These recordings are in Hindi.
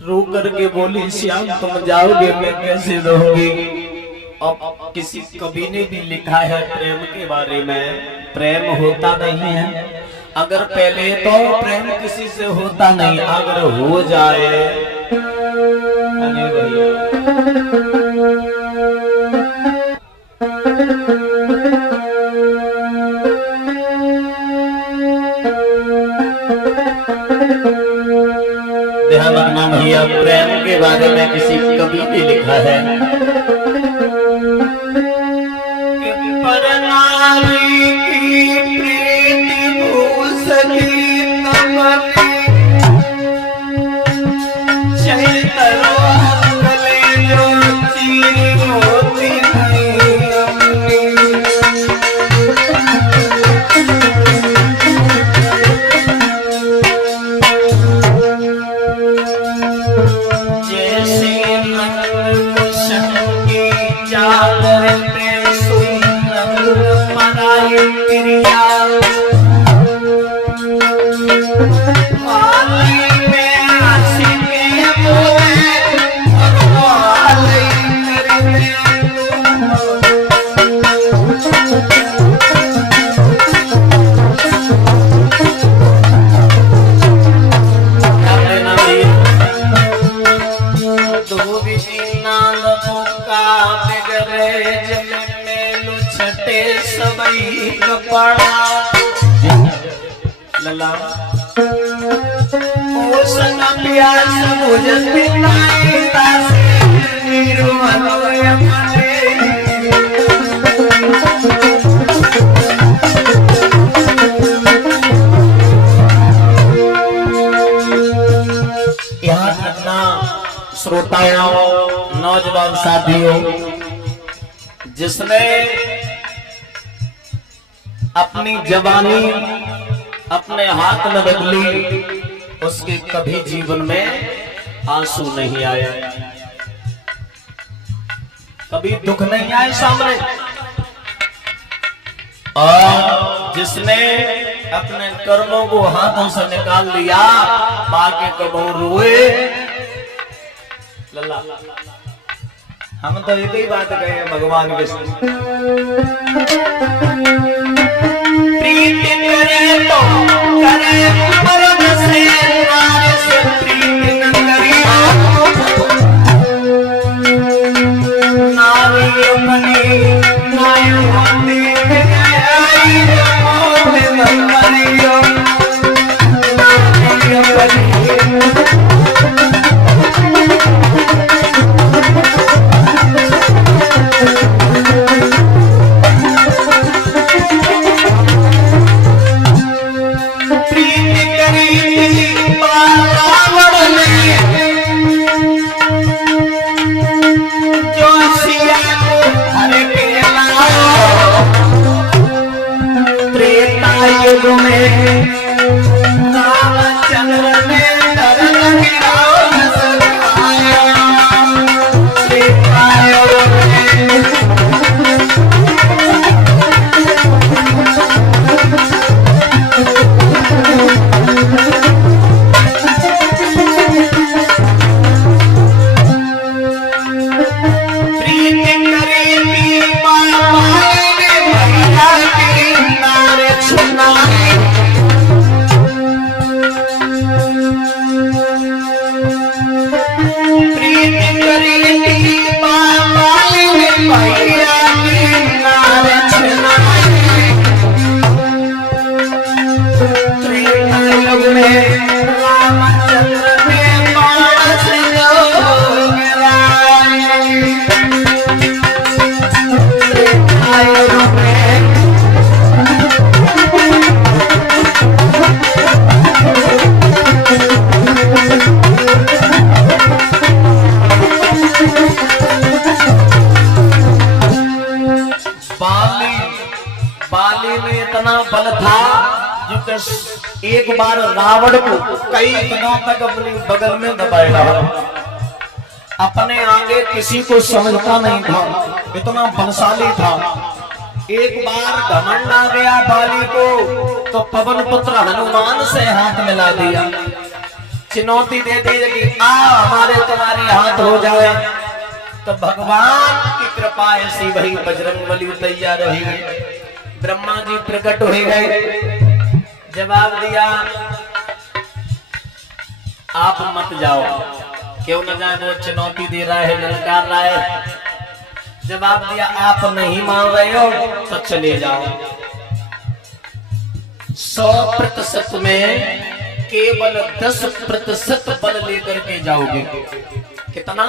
रो करके बोली, श्याम तुम जाओगे मैं कैसे रहूंगी। अब किसी कवि ने भी लिखा है प्रेम के बारे में, प्रेम होता नहीं है, अगर पहले तो प्रेम किसी से होता नहीं, अगर हो जाए अरे भैया ध्यान रखना भैया, प्रेम के बारे में किसी कवि ने लिखा है कि परनारी की प्रीति भूसकी तमने चैतरो गले जो चीर होती नहीं अपनी। लला ओ सना प्यास बुझती नहीं तासे नीरो हलोय मने। यहाँ रखना श्रोताओं, नौजवान साथियों, जिसने अपनी जवानी अपने हाथ में बदली, उसके कभी जीवन में आंसू नहीं आया, कभी दुख नहीं आए सामने। और जिसने अपने कर्मों को हाथों से निकाल लिया, बाकी कबो रोए। लल्ला हम तो एक ही बात कहे भगवान के प्रीति करे तो करे मर्द से, नारी से प्रीति न करियो, नारी अपनी नायु होती आई मौत न मरियो, नारी अपनी एक बार रावण को कई दिनों तक अपने बगल में दबाए रहा, अपने आगे किसी को समझता नहीं था, इतना बलशाली था। एक बार घमंड आ गया बाली को, तो पवन पुत्र हनुमान से हाथ मिला दिया। चुनौती दे दी कि आ हमारे तुम्हारे हाथ हो जाए, तो भगवान की कृपा ऐसी वही बजरंगबली तैयार हो गए। ब्रह्मा जी प्रकट हो गए, जवाब दिया आप मत जाओ, क्यों न जाए, वो चुनौती दे रहा है, ललकार रहा है। जवाब दिया आप नहीं मान रहे हो तो चले जाओ। 100% में केवल 10% बल लेकर के जाओगे। कितना?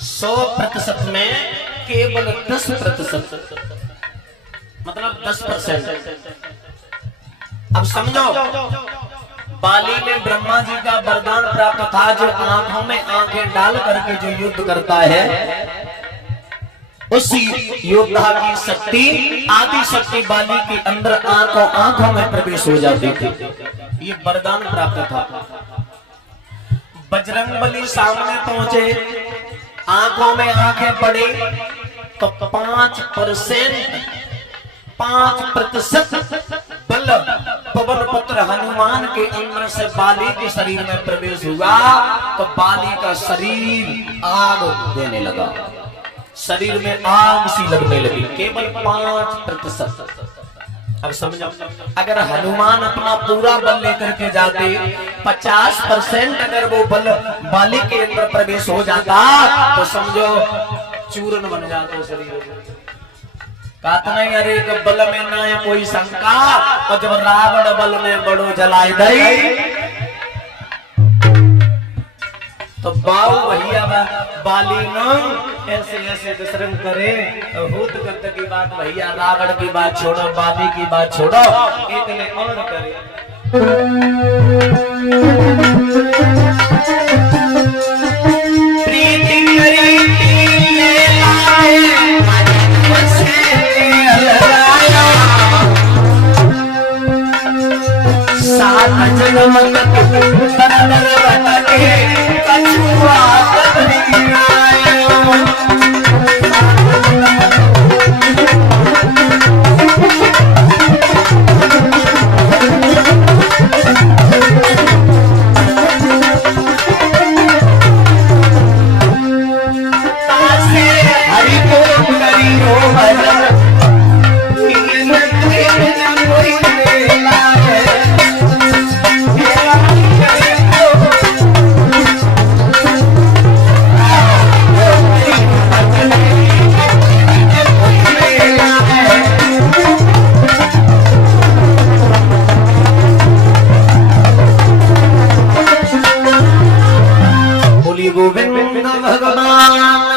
100% में केवल 10%, मतलब 10%। अब समझो, बाली में ब्रह्मा जी का वरदान प्राप्त था, जो आंखों में आंखें डाल करके जो युद्ध करता है, उसी योद्धा की शक्ति, आदि शक्ति बाली के अंदर आंखों में प्रवेश हो जाती थी। ये वरदान प्राप्त था। बजरंगबली सामने पहुंचे, आंखों में आंखें पड़ी, तो 5% बल पवन पुत्र हनुमान के अंदर से बाली के शरीर में प्रवेश हुआ, तो बाली का शरीर आग देने लगा, शरीर में आग सी लगने लगी। केवल 5%। अब समझो, अगर हनुमान अपना पूरा बल लेकर के जाते, 50% अगर वो बल बाली के अंदर प्रवेश हो जाता, तो समझो चूर्ण बन जाता शरीर। कहता नहीं अरे बल में ना है कोई शंका, और जब रावण बल में बड़ो जलाए दई, तो बाऊ भैया बाली न ऐसे ऐसे दशरंग करे, भूत गंत की बात भैया, रावण की बात छोड़ो, बाली की बात छोड़ो, एक ने और करे। प्रीति करी सात जन्म गोविंद भगवान